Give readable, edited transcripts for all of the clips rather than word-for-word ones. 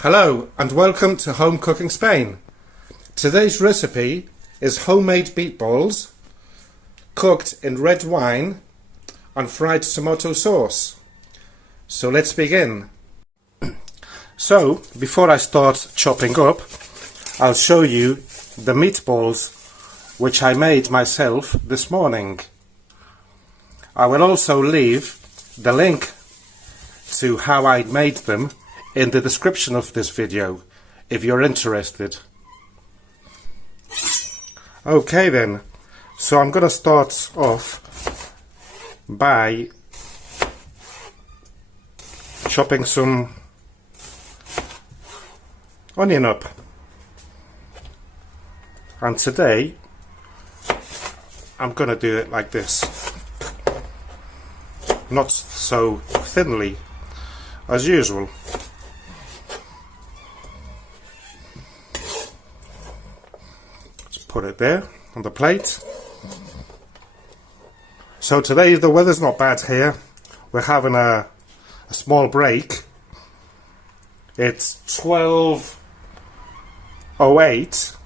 Hello and welcome to Home Cooking Spain. Today's recipe is homemade meatballs cooked in red wine and fried tomato sauce. So let's begin. So before I start chopping up, I'll show you the meatballs which I made myself this morning. I will also leave the link to how I made them in the description of this video if you're interested. Okay then, so I'm going to start off by chopping some onion up, and today I'm going to do it like this, not so thinly as usual. Put it there on the plate. So today the weather's not bad here. We're having a small break. It's 12:08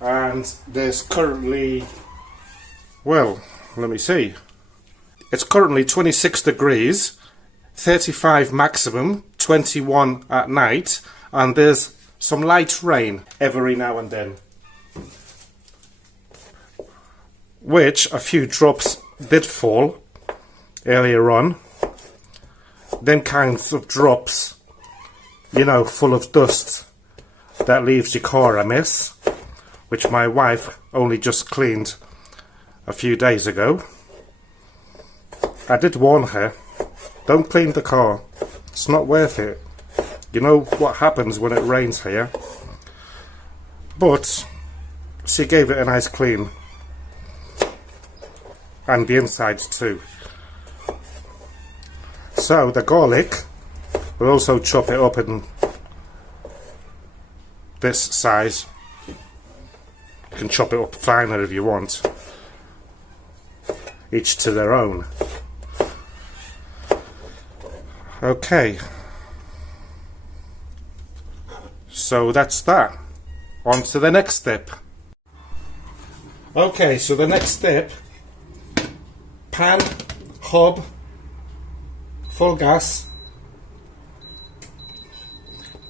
and there's currently, well, let me see. It's currently 26 degrees, 35 maximum, 21 at night, and there's some light rain every now and then, which a few drops did fall earlier on. Them kinds of drops, you know, full of dust that leaves your car a mess, which my wife only just cleaned a few days ago. I did warn her, don't clean the car, it's not worth it. You know what happens when it rains here. But she gave it a nice clean, and the insides too. So the garlic, we'll also chop it up in this size. You can chop it up finer if you want, each to their own. Okay, so that's that. On to the next step. Okay, so the next step, pan, hob, full gas.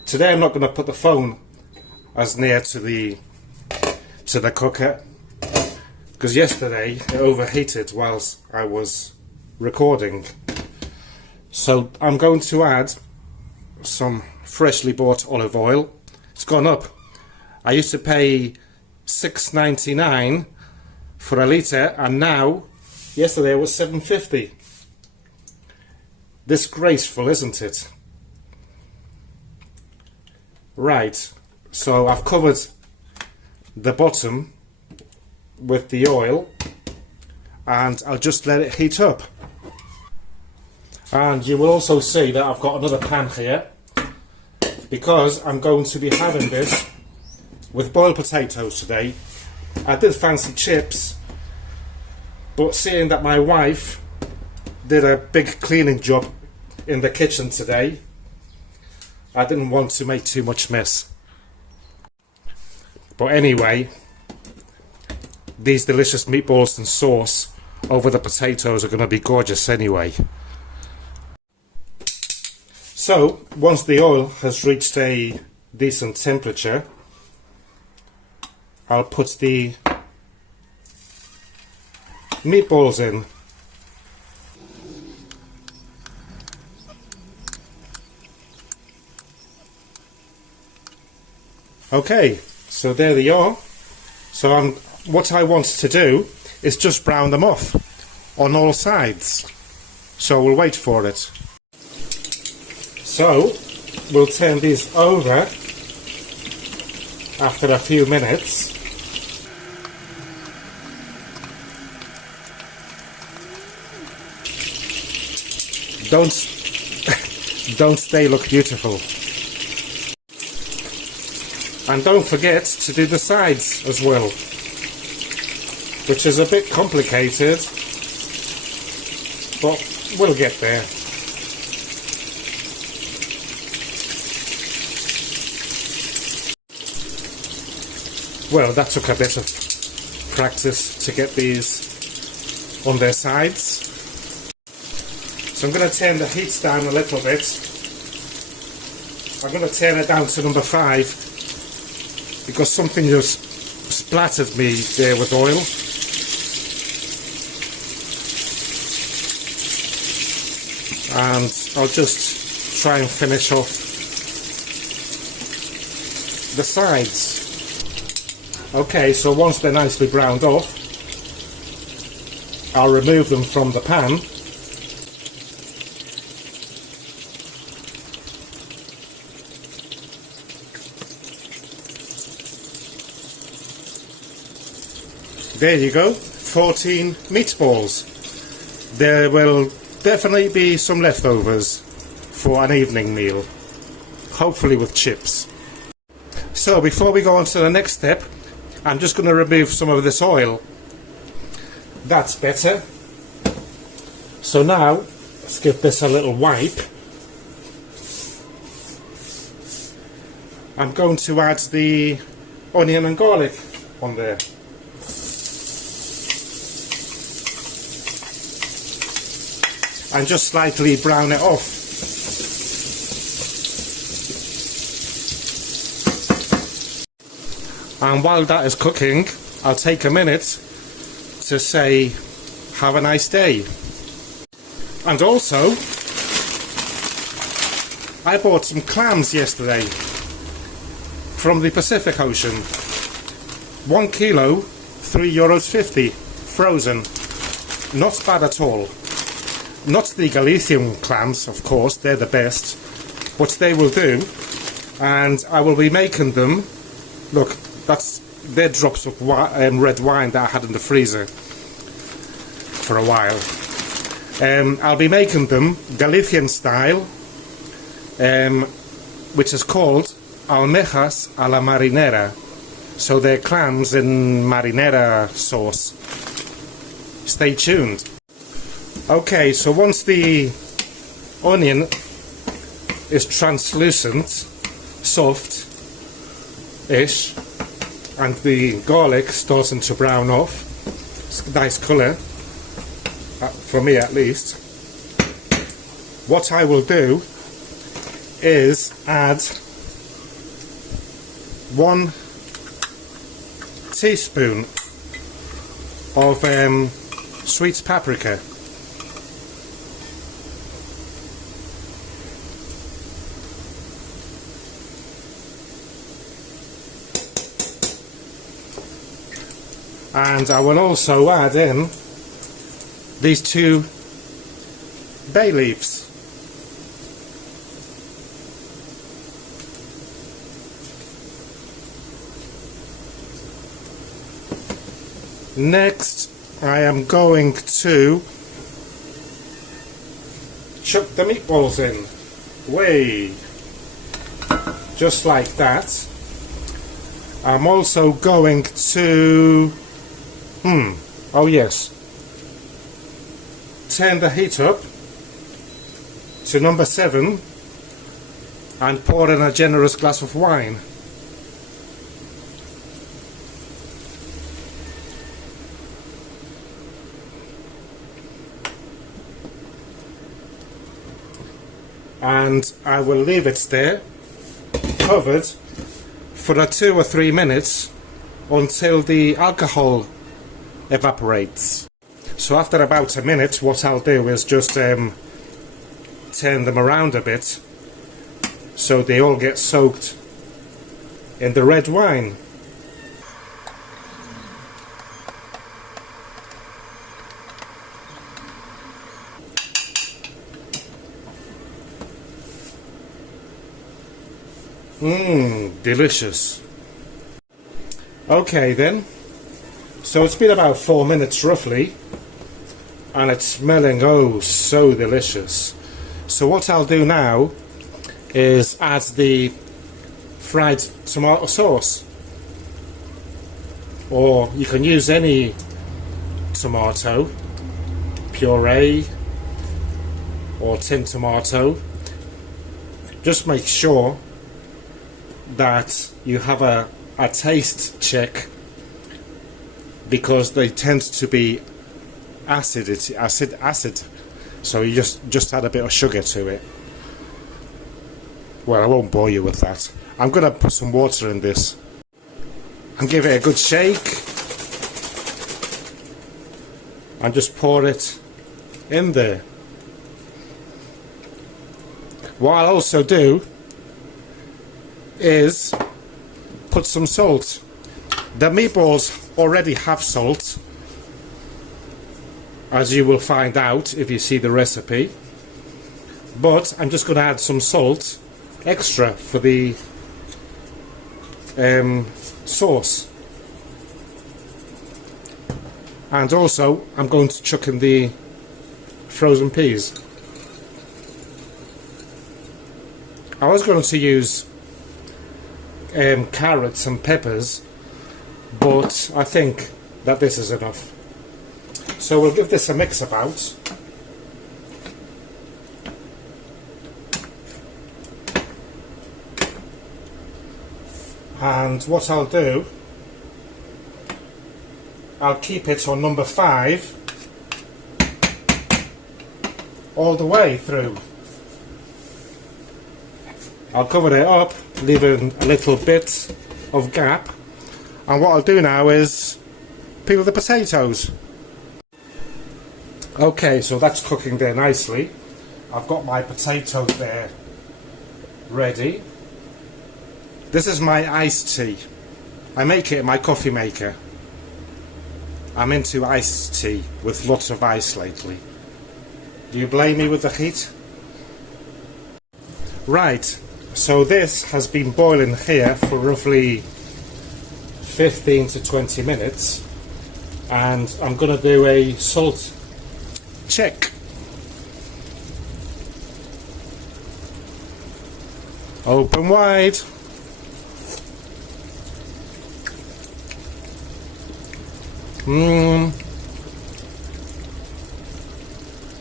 Today I'm not going to put the phone as near to the cooker, because yesterday it overheated whilst I was recording. So I'm going to add some freshly bought olive oil. It's gone up. I used to pay $6.99 for a litre, and now, yesterday it was $7.50. Disgraceful, isn't it? Right, so I've covered the bottom with the oil and I'll just let it heat up. And you will also see that I've got another pan here, because I'm going to be having this with boiled potatoes today. I did fancy chips, but seeing that my wife did a big cleaning job in the kitchen today, I didn't want to make too much mess. But anyway, these delicious meatballs and sauce over the potatoes are going to be gorgeous anyway. So once the oil has reached a decent temperature, I'll put the meatballs in. Okay, so there they are. So what I want to do is just brown them off on all sides. So we'll wait for it. So we'll turn these over after a few minutes. Don't they look beautiful? And don't forget to do the sides as well, which is a bit complicated, but we'll get there. Well, that took a bit of practice to get these on their sides. So I'm going to turn the heat down a little bit. I'm going to turn it down to number 5 because something just splattered me there with oil. And I'll just try and finish off the sides. Okay, so once they're nicely browned off, I'll remove them from the pan. There you go, 14 meatballs. There will definitely be some leftovers for an evening meal, hopefully with chips. So before we go on to the next step, I'm just going to remove some of this oil. That's better. So now, let's give this a little wipe. I'm going to add the onion and garlic on there. And just slightly brown it off. And while that is cooking, I'll take a minute to say, have a nice day. And also, I bought some clams yesterday from the Pacific Ocean. 1 kilo, €3.50, frozen. Not bad at all. Not the Galician clams, of course, they're the best, but they will do. And I will be making them, look, they're drops of red wine that I had in the freezer for a while. I'll be making them Galician style, which is called almejas a la marinera. So they're clams in marinara sauce. Stay tuned. Okay, so once the onion is translucent, soft-ish, and the garlic starting to brown off, it's a nice colour, for me at least, what I will do is add 1 teaspoon of sweet paprika. And I will also add in these 2 bay leaves. Next, I am going to chuck the meatballs in. Way. Just like that. I'm also going to oh yes, turn the heat up to number 7 and pour in a generous glass of wine. And I will leave it there, covered, for 2 or 3 minutes until the alcohol evaporates. So after about a minute, what I'll do is just turn them around a bit so they all get soaked in the red wine. Delicious. Okay then, so it's been about 4 minutes roughly, and it's smelling oh so delicious. So what I'll do now is add the fried tomato sauce, or you can use any tomato, puree or tin tomato. Just make sure that you have a taste check because they tend to be acid. So you just add a bit of sugar to it. Well, I won't bore you with that. I'm going to put some water in this and give it a good shake and just pour it in there. What I'll also do is put some salt. The meatballs already have salt, as you will find out if you see the recipe, but I'm just going to add some salt extra for the sauce. And also I'm going to chuck in the frozen peas. I was going to use carrots and peppers, but I think that this is enough. So we'll give this a mix about. And what I'll do, I'll keep it on number 5 all the way through. I'll cover it up, leaving a little bit of gap. And what I'll do now is peel the potatoes. Okay, so that's cooking there nicely. I've got my potatoes there ready. This is my iced tea. I make it in my coffee maker. I'm into iced tea with lots of ice lately. Do you blame me with the heat? Right, so this has been boiling here for roughly 15 to 20 minutes, and I'm going to do a salt check. Open wide.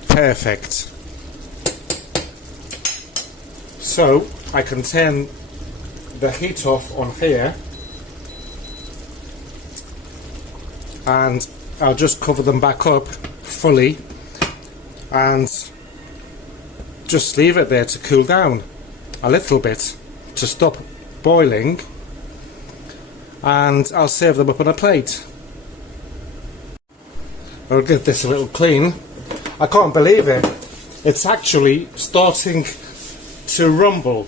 Perfect. So I can turn the heat off on here, and I'll just cover them back up fully and just leave it there to cool down a little bit to stop boiling, and I'll serve them up on a plate. I'll give this a little clean. I can't believe it. It's actually starting to rumble.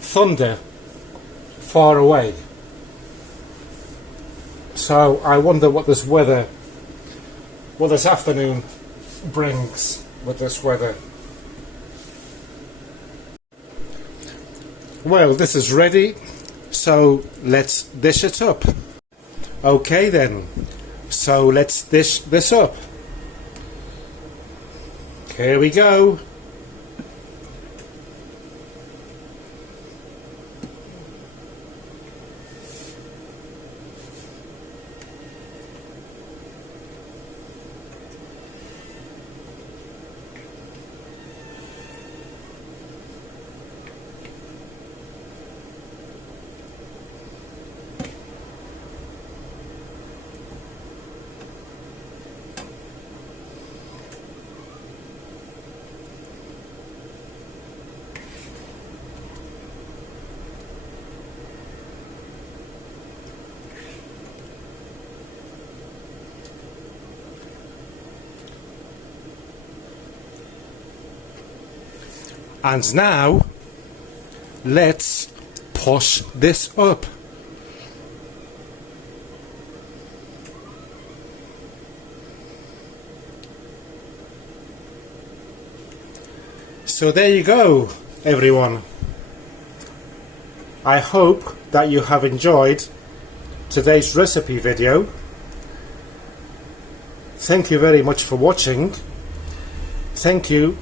Thunder far away. So I wonder what this afternoon brings with this weather. Well, this is ready, so let's dish it up. Okay then, so let's dish this up. Here we go. And now, let's push this up. So there you go, everyone. I hope that you have enjoyed today's recipe video. Thank you very much for watching. Thank you.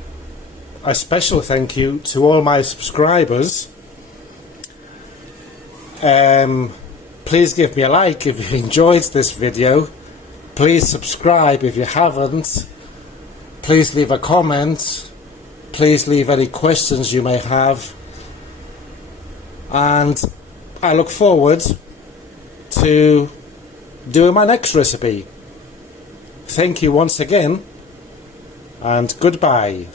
A special thank you to all my subscribers. Please give me a like if you enjoyed this video. Please subscribe if you haven't. Please leave a comment. Please leave any questions you may have. And I look forward to doing my next recipe. Thank you once again, and goodbye.